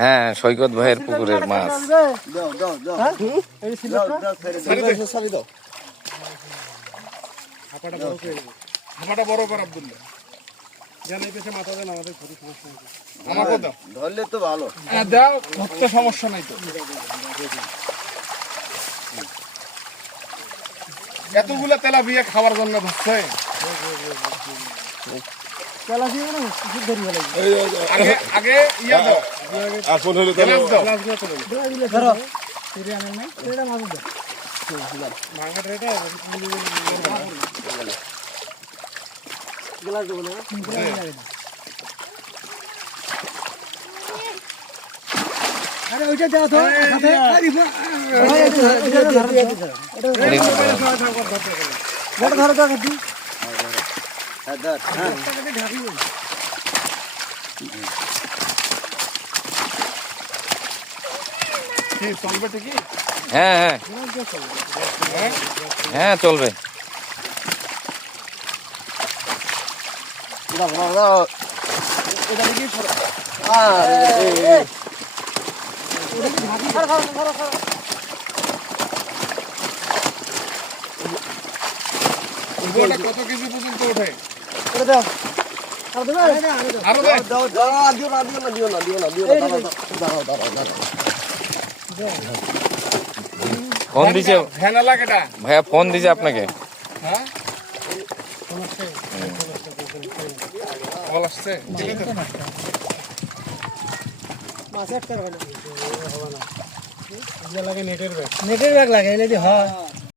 হ্যাঁ, সৈকত ভাইয়ের পুকুরের মাছ। ধরলে তো ভালো, দাও, ধরতে সমস্যা নাই তো। এতগুলো তেলাপিয়া খাওয়ার জন্য ধরছে। আগে ইয়া দাও, আরে ওইটা দাও তো, বড় ধরো তো কাটি। চলবে ঠিকই। হ্যাঁ হ্যাঁ হ্যাঁ, চলবে। কত কেজি পর্যন্ত ওঠে? ফোন দিছে ভ্যান এলাকাটা ভাইয়া, ফোন দিছে আপনাকে। হ্যাঁ, কল আসছে। নেটের ব্যাগ লাগে, এলে হয়